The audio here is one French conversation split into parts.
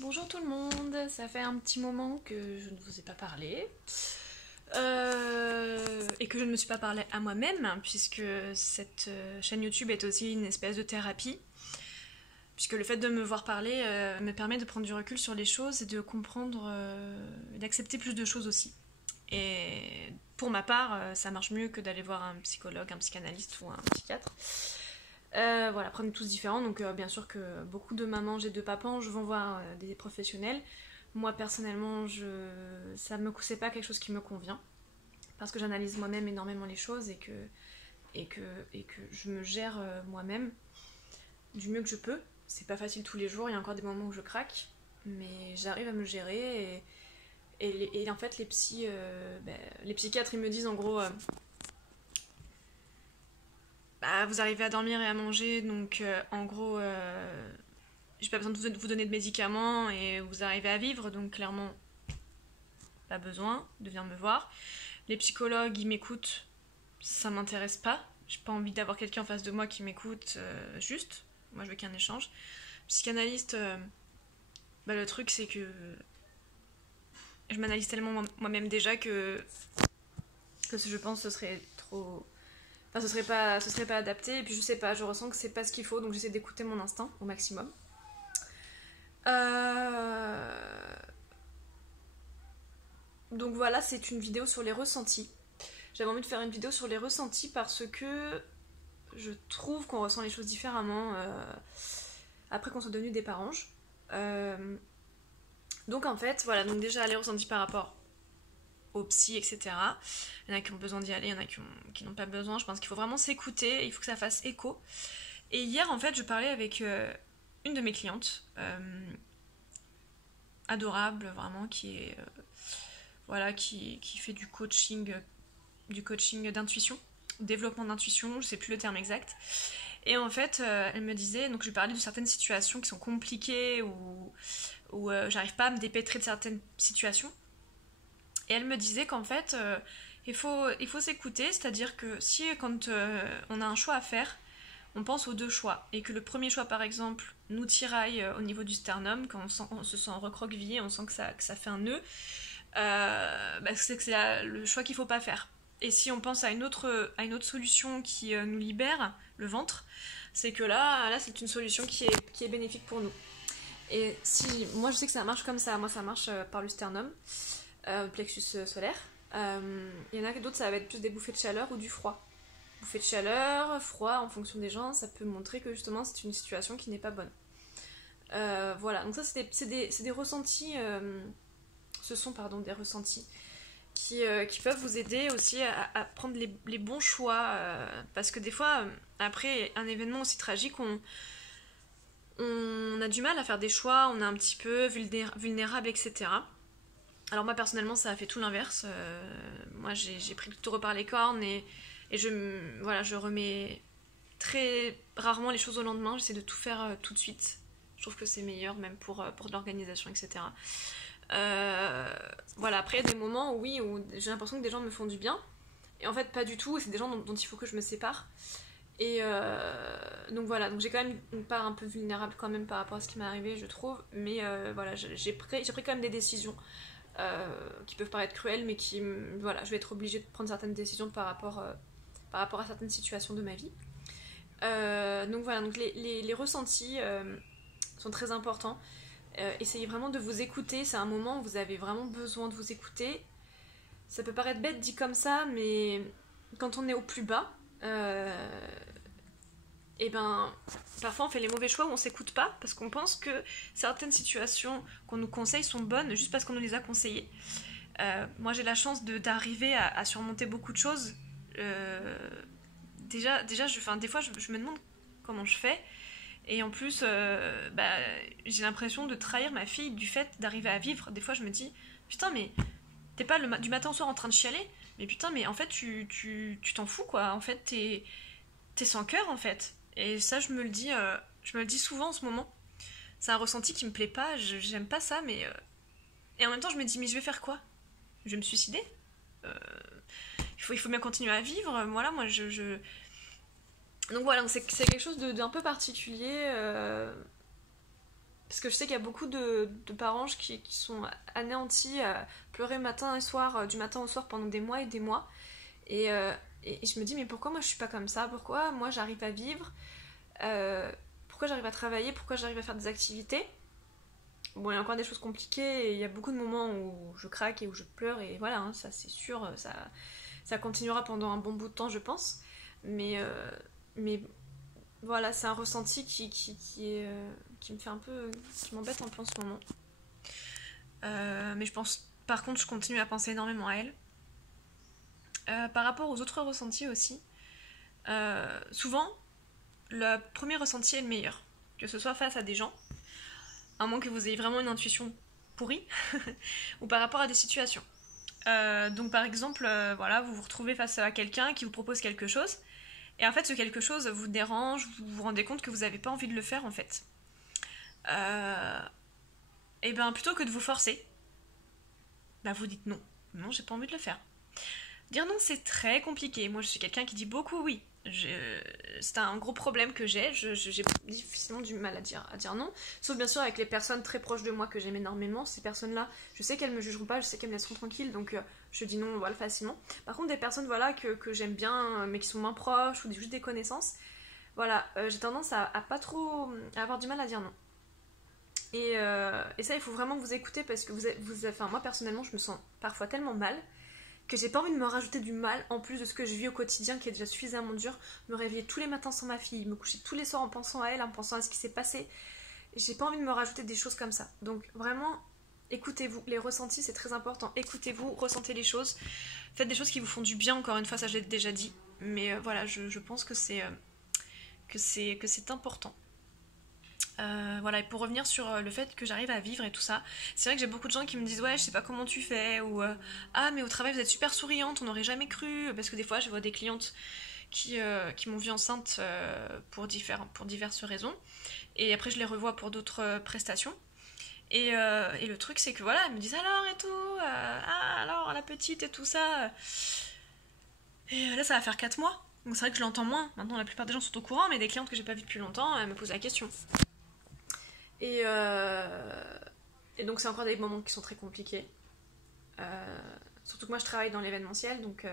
Bonjour tout le monde, ça fait un petit moment que je ne vous ai pas parlé et que je ne me suis pas parlé à moi-même puisque cette chaîne YouTube est aussi une espèce de thérapie puisque le fait de me voir parler me permet de prendre du recul sur les choses et de comprendre et d'accepter plus de choses aussi. Et pour ma part, ça marche mieux que d'aller voir un psychologue, un psychanalyste ou un psychiatre. Voilà, après on est tous différents, donc bien sûr que beaucoup de mamans et de papans je vont voir des professionnels. Moi personnellement, c'est pas quelque chose qui me convient parce que j'analyse moi-même énormément les choses et que, et que je me gère moi-même du mieux que je peux. C'est pas facile tous les jours, il y a encore des moments où je craque, mais j'arrive à me gérer et en fait les psychiatres ils me disent en gros bah, vous arrivez à dormir et à manger, donc en gros, j'ai pas besoin de vous donner de médicaments et vous arrivez à vivre, donc clairement, pas besoin de venir me voir. Les psychologues, ils m'écoutent, ça m'intéresse pas. J'ai pas envie d'avoir quelqu'un en face de moi qui m'écoute juste. Moi, je veux qu'un échange. Psychanalyste, bah, le truc, c'est que je m'analyse tellement moi-même déjà que je pense que ce serait trop. Enfin, ce serait pas adapté. Et puis, je sais pas, je ressens que c'est pas ce qu'il faut, donc j'essaie d'écouter mon instinct au maximum. Euh... Donc voilà, c'est une vidéo sur les ressentis. J'avais envie de faire une vidéo sur les ressentis parce que je trouve qu'on ressent les choses différemment après qu'on soit devenu des parents. Euh, donc en fait, voilà, donc déjà les ressentis par rapport aux psy, etc. Il y en a qui ont besoin d'y aller, il y en a qui n'ont pas besoin. Je pense qu'il faut vraiment s'écouter, il faut que ça fasse écho. Et hier, en fait, je parlais avec une de mes clientes, adorable, vraiment, qui est voilà, qui fait du coaching d'intuition, développement d'intuition, je sais plus le terme exact. Et en fait, elle me disait, donc je lui parlais de certaines situations qui sont compliquées ou j'arrive pas à me dépêtrer de certaines situations. Et elle me disait qu'en fait, il faut s'écouter, c'est-à-dire que si quand on a un choix à faire, on pense aux deux choix. Et que le premier choix, par exemple, nous tiraille au niveau du sternum, quand on se sent recroquevillé, on sent que ça fait un nœud, bah, c'est que c'est le choix qu'il faut pas faire. Et si on pense à une autre solution qui nous libère le ventre, c'est que là c'est une solution qui est bénéfique pour nous. Et si, moi je sais que ça marche comme ça, moi ça marche par le sternum, plexus solaire. Il y en a d'autres, ça va être plus des bouffées de chaleur ou du froid. Bouffées de chaleur, froid, en fonction des gens, ça peut montrer que justement c'est une situation qui n'est pas bonne. Voilà, donc ça c'est des ressentis, ce sont pardon, des ressentis qui peuvent vous aider aussi à prendre les bons choix. Parce que des fois, après un événement aussi tragique, on a du mal à faire des choix, on est un petit peu vulnérable, etc. Alors moi personnellement ça a fait tout l'inverse. Moi j'ai pris le taureau par les cornes et voilà, je remets très rarement les choses au lendemain, j'essaie de tout faire tout de suite. Je trouve que c'est meilleur même pour l'organisation, etc. Voilà, après il y a des moments oui, où j'ai l'impression que des gens me font du bien et en fait pas du tout, et c'est des gens dont il faut que je me sépare. Et donc voilà, donc j'ai quand même une part un peu vulnérable quand même par rapport à ce qui m'est arrivé, je trouve, mais voilà, j'ai pris quand même des décisions qui peuvent paraître cruelles, mais voilà, je vais être obligée de prendre certaines décisions par rapport à certaines situations de ma vie. Donc voilà, donc les ressentis sont très importants. Essayez vraiment de vous écouter, c'est un moment où vous avez vraiment besoin de vous écouter. Ça peut paraître bête dit comme ça, mais quand on est au plus bas, et ben parfois on fait les mauvais choix où on s'écoute pas parce qu'on pense que certaines situations qu'on nous conseille sont bonnes juste parce qu'on nous les a conseillées. Moi j'ai la chance d'arriver à surmonter beaucoup de choses. Déjà des fois je me demande comment je fais. Et en plus, bah, j'ai l'impression de trahir ma fille du fait d'arriver à vivre. Des fois, je me dis, putain, mais t'es pas du matin au soir en train de chialer, mais putain, mais en fait, tu t'en fous, quoi. En fait, t'es sans cœur, en fait. Et ça, je me le dis souvent en ce moment. C'est un ressenti qui me plaît pas, j'aime pas ça, mais. Et en même temps, je me dis, mais je vais faire quoi? Je vais me suicider? euh, il faut bien continuer à vivre. Voilà, moi, donc voilà, c'est quelque chose d'un peu particulier. parce que je sais qu'il y a beaucoup de parents qui sont anéantis à pleurer matin et soir, du matin au soir pendant des mois et des mois. Et, et je me dis, mais pourquoi moi je suis pas comme ça? Pourquoi moi j'arrive à vivre? Pourquoi j'arrive à travailler? Pourquoi j'arrive à faire des activités? Bon, il y a encore des choses compliquées et il y a beaucoup de moments où je craque et où je pleure et voilà, hein, ça c'est sûr, ça continuera pendant un bon bout de temps, je pense. Mais voilà, c'est un ressenti qui me fait un peu, qui m'embête un peu en ce moment. Mais je pense, par contre, je continue à penser énormément à elle. Par rapport aux autres ressentis aussi, souvent, le premier ressenti est le meilleur. Que ce soit face à des gens, à moins que vous ayez vraiment une intuition pourrie, ou par rapport à des situations. Donc par exemple, voilà, vous vous retrouvez face à quelqu'un qui vous propose quelque chose, et en fait ce quelque chose vous dérange, vous vous rendez compte que vous n'avez pas envie de le faire en fait. Et bien plutôt que de vous forcer, bah vous dites non, non j'ai pas envie de le faire. Dire non c'est très compliqué, moi je suis quelqu'un qui dit beaucoup oui. C'est un gros problème que j'ai difficilement du mal à dire non, sauf bien sûr avec les personnes très proches de moi que j'aime énormément. Ces personnes là je sais qu'elles me jugeront pas, je sais qu'elles me laisseront tranquille, donc je dis non voilà facilement. Par contre des personnes voilà que j'aime bien mais qui sont moins proches ou juste des connaissances, voilà, j'ai tendance à pas trop à avoir du mal à dire non. Et ça il faut vraiment vous écouter parce que enfin, moi personnellement je me sens parfois tellement mal que j'ai pas envie de me rajouter du mal en plus de ce que je vis au quotidien qui est déjà suffisamment dur. Me réveiller tous les matins sans ma fille, me coucher tous les soirs en pensant à elle, en pensant à ce qui s'est passé. J'ai pas envie de me rajouter des choses comme ça. Donc vraiment, écoutez-vous. Les ressentis, c'est très important. Écoutez-vous, ressentez les choses. Faites des choses qui vous font du bien, encore une fois, ça je l'ai déjà dit. Mais voilà, je pense que c'est important. Voilà, et pour revenir sur le fait que j'arrive à vivre et tout ça, c'est vrai que j'ai beaucoup de gens qui me disent ouais je sais pas comment tu fais, ou ah mais au travail vous êtes super souriante, on n'aurait jamais cru, parce que des fois je vois des clientes qui m'ont vue enceinte pour diverses raisons, et après je les revois pour d'autres prestations, et le truc c'est que voilà, elles me disent alors et tout, ah alors la petite et tout ça, et là ça va faire 4 mois, donc c'est vrai que je l'entends moins, maintenant la plupart des gens sont au courant, mais des clientes que j'ai pas vues depuis longtemps, elles me posent la question. Et, et donc c'est encore des moments qui sont très compliqués. Surtout que moi je travaille dans l'événementiel, donc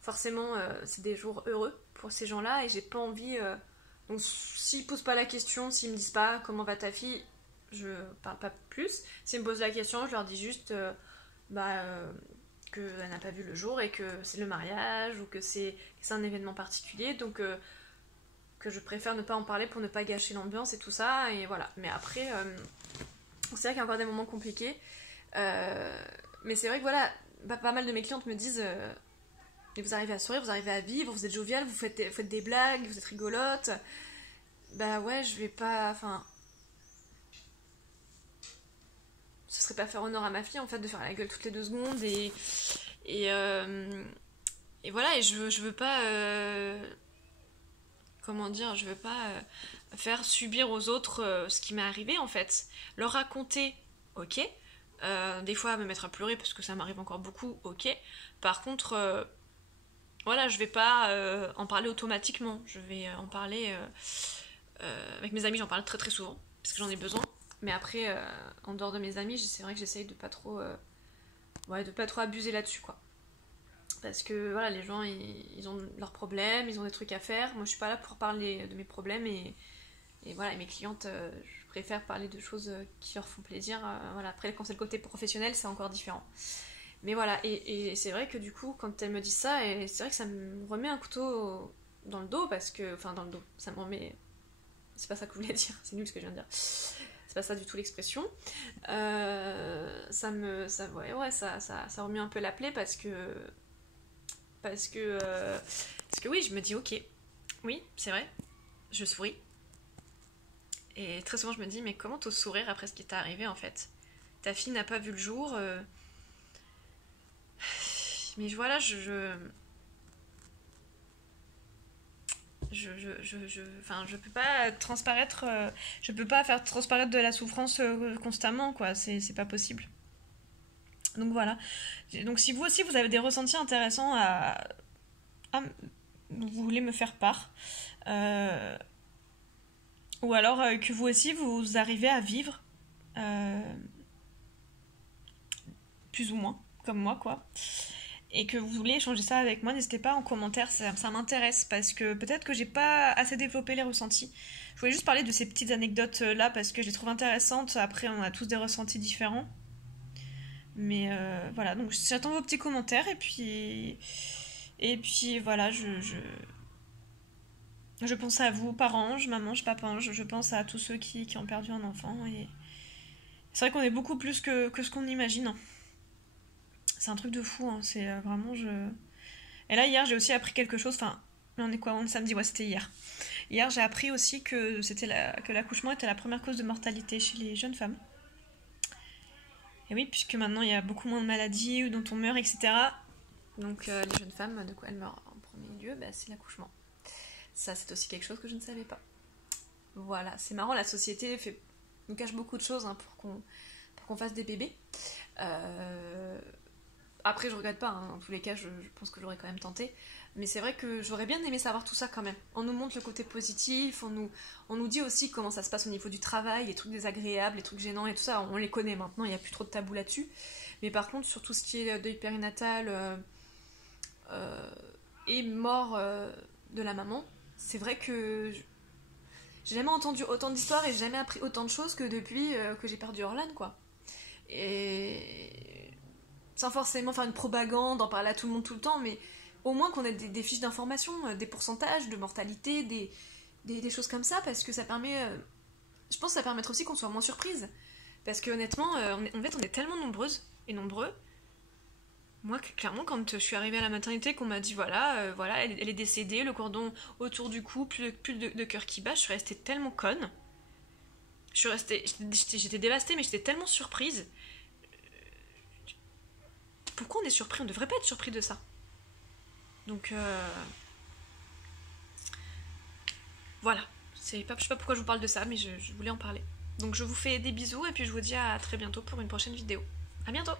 forcément c'est des jours heureux pour ces gens-là et j'ai pas envie. Donc s'ils posent pas la question, s'ils me disent pas comment va ta fille, je parle pas plus. S'ils me posent la question, je leur dis juste qu'elle n'a pas vu le jour et que c'est le mariage ou que c'est un événement particulier. Donc que je préfère ne pas en parler pour ne pas gâcher l'ambiance et tout ça, et voilà. Mais après, c'est vrai qu'il y a encore des moments compliqués, mais c'est vrai que voilà, pas mal de mes clientes me disent mais vous arrivez à sourire, vous arrivez à vivre, vous êtes joviale, vous faites des blagues, vous êtes rigolote. Bah ouais, je vais pas, enfin, ce serait pas faire honneur à ma fille en fait de faire la gueule toutes les 2 secondes, et, et voilà, et je veux pas comment dire, je veux pas faire subir aux autres ce qui m'est arrivé en fait. Leur raconter, ok. Des fois me mettre à pleurer parce que ça m'arrive encore beaucoup, ok. Par contre, voilà, je vais pas en parler automatiquement. Je vais en parler avec mes amis, j'en parle très très souvent parce que j'en ai besoin. Mais après, en dehors de mes amis, c'est vrai que j'essaye de pas trop abuser là-dessus quoi. Parce que voilà, les gens ils ont leurs problèmes, ils ont des trucs à faire. Moi je suis pas là pour parler de mes problèmes, et voilà, et mes clientes, je préfère parler de choses qui leur font plaisir. Voilà. Après quand c'est le côté professionnel c'est encore différent. Mais voilà, et c'est vrai que du coup quand elles me disent ça, et c'est vrai que ça me remet un couteau dans le dos, parce que, enfin dans le dos, ça me remet, c'est pas ça que je voulais dire, c'est nul ce que je viens de dire. C'est pas ça du tout l'expression. Ça remet un peu la plaie parce que oui, je me dis ok, oui, c'est vrai, je souris. Et très souvent je me dis mais comment t'oses sourire après ce qui t'est arrivé en fait? Ta fille n'a pas vu le jour. Mais voilà, enfin, je peux pas transparaître, je peux pas faire transparaître de la souffrance constamment, quoi. C'est pas possible. Donc voilà. Donc si vous aussi vous avez des ressentis intéressants vous voulez me faire part, ou alors que vous aussi vous arrivez à vivre plus ou moins, comme moi quoi, et que vous voulez échanger ça avec moi, n'hésitez pas en commentaire, ça m'intéresse parce que peut-être que j'ai pas assez développé les ressentis. Je voulais juste parler de ces petites anecdotes là parce que je les trouve intéressantes. Après, on a tous des ressentis différents. Mais voilà, donc j'attends vos petits commentaires et puis voilà, je pense à vous, parents, maman, papa, je pense à tous ceux qui ont perdu un enfant. Et c'est vrai qu'on est beaucoup plus que ce qu'on imagine, hein. C'est un truc de fou, hein. C'est vraiment je. Et là hier j'ai aussi appris quelque chose. Enfin, on est quoi? On est samedi, ouais, c'était hier. Hier j'ai appris aussi que que l'accouchement était la première cause de mortalité chez les jeunes femmes. Et oui, puisque maintenant il y a beaucoup moins de maladies dont on meurt, etc. Donc les jeunes femmes, de quoi elles meurent en premier lieu, bah, c'est l'accouchement. Ça, c'est aussi quelque chose que je ne savais pas. Voilà, c'est marrant, la société nous cache beaucoup de choses, hein, pour qu'on fasse des bébés. Après, je regrette pas, hein, dans tous les cas, je pense que j'aurais quand même tenté. Mais c'est vrai que j'aurais bien aimé savoir tout ça quand même. On nous montre le côté positif, on nous dit aussi comment ça se passe au niveau du travail, les trucs désagréables, les trucs gênants et tout ça, on les connaît maintenant, il n'y a plus trop de tabou là-dessus. Mais par contre, sur tout ce qui est deuil périnatal et mort de la maman, c'est vrai que j'ai jamais entendu autant d'histoires et j'ai jamais appris autant de choses que depuis que j'ai perdu Orlan, quoi. Et sans forcément faire une propagande, en parler à tout le monde tout le temps, mais au moins qu'on ait des fiches d'information, des pourcentages de mortalité, des choses comme ça, parce que ça permet... je pense que ça permettra aussi qu'on soit moins surprise. Parce que honnêtement, en fait, on est tellement nombreuses et nombreux. Moi, clairement, quand je suis arrivée à la maternité, qu'on m'a dit voilà, elle est décédée, le cordon autour du cou, plus de cœur qui bat, je suis restée tellement conne. J'étais dévastée, mais j'étais tellement surprise. Pourquoi on est surpris? On devrait pas être surpris de ça. Donc, voilà. Je sais pas pourquoi je vous parle de ça, mais je voulais en parler. Donc, je vous fais des bisous et puis je vous dis à très bientôt pour une prochaine vidéo. À bientôt!